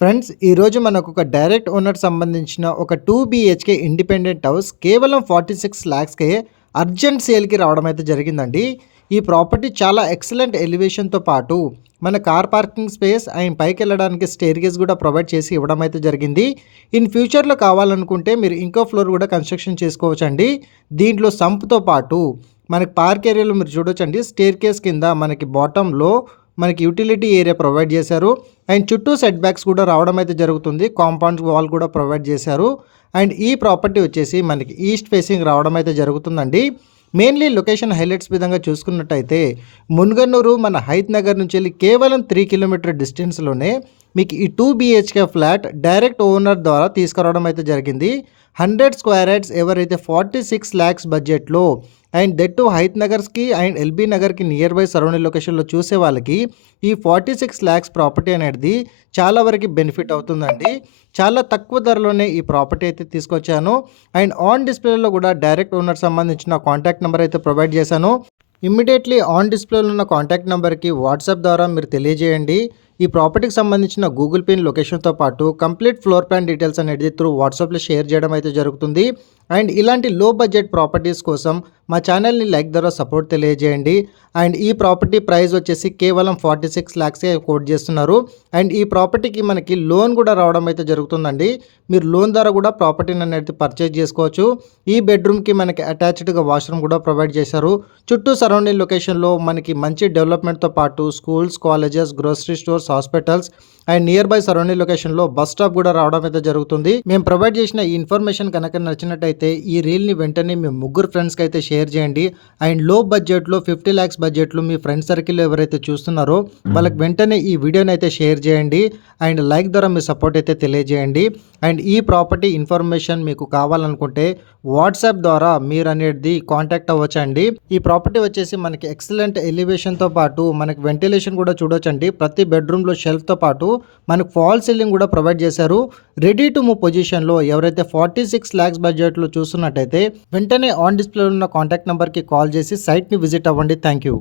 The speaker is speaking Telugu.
ఫ్రెండ్స్ ఈరోజు మనకు ఒక డైరెక్ట్ ఓనర్ సంబంధించిన ఒక టూ బిహెచ్కే ఇండిపెండెంట్ హౌస్ కేవలం ఫార్టీ సిక్స్ ల్యాక్స్కే అర్జెంట్ సేల్కి రావడం అయితే జరిగిందండి. ఈ ప్రాపర్టీ చాలా ఎక్సలెంట్ ఎలివేషన్తో పాటు మన కార్ పార్కింగ్ స్పేస్ అండ్ పైకి వెళ్ళడానికి స్టేర్గేజ్ కూడా ప్రొవైడ్ చేసి ఇవ్వడం అయితే జరిగింది. ఇన్ ఫ్యూచర్లో కావాలనుకుంటే మీరు ఇంకో ఫ్లోర్ కూడా కన్స్ట్రక్షన్ చేసుకోవచ్చండి. దీంట్లో సంప్తో పాటు మనకి పార్క్ ఏరియాలో మీరు చూడొచ్చండి. స్టేర్ కేస్ కింద మనకి బాటంలో మనకి యూటిలిటీ ఏరియా ప్రొవైడ్ చేశారు. అండ్ చుట్టూ సెట్ బ్యాక్స్ కూడా రావడం అయితే జరుగుతుంది. కాంపౌండ్ వాల్ కూడా ప్రొవైడ్ చేశారు. అండ్ ఈ ప్రాపర్టీ వచ్చేసి మనకి ఈస్ట్ ఫేసింగ్ రావడం అయితే జరుగుతుందండి. మెయిన్లీ లొకేషన్ హైలైట్స్ విధంగా చూసుకున్నట్టయితే మున్గన్నూరు మన హైత్ నగర్ నుంచి వెళ్ళి కేవలం త్రీ కిలోమీటర్ డిస్టెన్స్లోనే మీకు ఈ two BHK flat direct owner ద్వారా తీసుకురావడం అయితే జరిగింది. హండ్రెడ్ స్క్వేర్ యార్డ్స్ ఎవరైతే ఫార్టీ సిక్స్ ల్యాక్స్ బడ్జెట్లో అండ్ దట్ టు హైత్ నగర్స్కి అండ్ ఎల్బీ నగర్కి నియర్ బై సరౌండింగ్ లొకేషన్లో చూసే వాళ్ళకి ఈ ఫార్టీ సిక్స్ ల్యాక్స్ ప్రాపర్టీ అనేది చాలా వరకు బెనిఫిట్ అవుతుందండి. చాలా తక్కువ ధరలోనే ఈ ప్రాపర్టీ అయితే తీసుకొచ్చాను. అండ్ ఆన్ డిస్ప్లేలో కూడా డైరెక్ట్ ఓనర్ సంబంధించిన కాంటాక్ట్ నెంబర్ అయితే ప్రొవైడ్ చేశాను. ఇమ్మీడియట్లీ ఆన్ డిస్ప్లేలో ఉన్న కాంటాక్ట్ నెంబర్కి వాట్సాప్ ద్వారా మీరు తెలియజేయండి. ఈ ప్రాపర్టీకి సంబంధించిన గూగుల్ పే లొకేషన్తో పాటు కంప్లీట్ ఫ్లోర్ ప్లాన్ డీటెయిల్స్ అనేది త్రూ వాట్సాప్లో షేర్ చేయడం అయితే జరుగుతుంది. అండ్ ఇలాంటి లో బడ్జెట్ ప్రాపర్టీస్ కోసం మా ఛానల్ని లైక్ ద్వారా సపోర్ట్ తెలియజేయండి. అండ్ ఈ ప్రాపర్టీ ప్రైస్ వచ్చేసి కేవలం ఫార్టీ సిక్స్ ల్యాక్సే కోట్ చేస్తున్నారు. అండ్ ఈ ప్రాపర్టీకి మనకి లోన్ కూడా రావడం అయితే జరుగుతుందండి. మీరు లోన్ ద్వారా కూడా ప్రాపర్టీని అనేది పర్చేజ్ చేసుకోవచ్చు. ఈ బెడ్రూమ్కి మనకి అటాచ్డ్గా వాష్రూమ్ కూడా ప్రొవైడ్ చేశారు. చుట్టూ సరౌండింగ్ లొకేషన్లో మనకి మంచి డెవలప్మెంట్తో పాటు schools colleges grocery stores hospitals and nearby surrounding లొకేషన్లో బస్ స్టాప్ కూడా రావడం అయితే జరుగుతుంది. మేము ప్రొవైడ్ చేసిన ఈ ఇన్ఫర్మేషన్ కనుక నచ్చినట్టయితే ఈ రీల్ని వెంటనే మీ ముగ్గురు ఫ్రెండ్స్కి అయితే షేర్ చేయండి. అండ్లో బడ్జెట్లో ఫిఫ్టీ ల్యాక్స్ బడ్జెట్లో మీ ఫ్రెండ్ సర్కిల్లో ఎవరైతే చూస్తున్నారో వాళ్ళకి వెంటనే ఈ వీడియోని అయితే షేర్ చేయండి. అండ్ లైక్ ద్వారా మీ సపోర్ట్ అయితే తెలియజేయండి. అండ్ ఈ ప్రాపర్టీ ఇన్ఫర్మేషన్ మీకు కావాలనుకుంటే వాట్సాప్ ద్వారా మీరు అనేది కాంటాక్ట్ అవ్వచ్చండి. ఈ ప్రాపర్టీ వచ్చేసి మనకి ఎక్సలెంట్ ఎలివేషన్తో పాటు మనకి వెంటిలేషన్ కూడా చూడొచ్చండి. ప్రతి బెడ్రూమ్లో షెల్ఫ్తో పాటు మనకు ఫాల్ సీలింగ్ కూడా ప్రొవైడ్ చేశారు. రెడీ టు మూవ్ పొజిషన్లో ఎవరైతే ఫార్టీ సిక్స్ ల్యాక్స్ బడ్జెట్లో చూస్తున్నట్టయితే వెంటనే ఆన్ డిస్ప్లే ఉన్న కాంటాక్ట్ నెంబర్కి కాల్ చేసి సైట్ని విజిట్ అవ్వండి. Thank you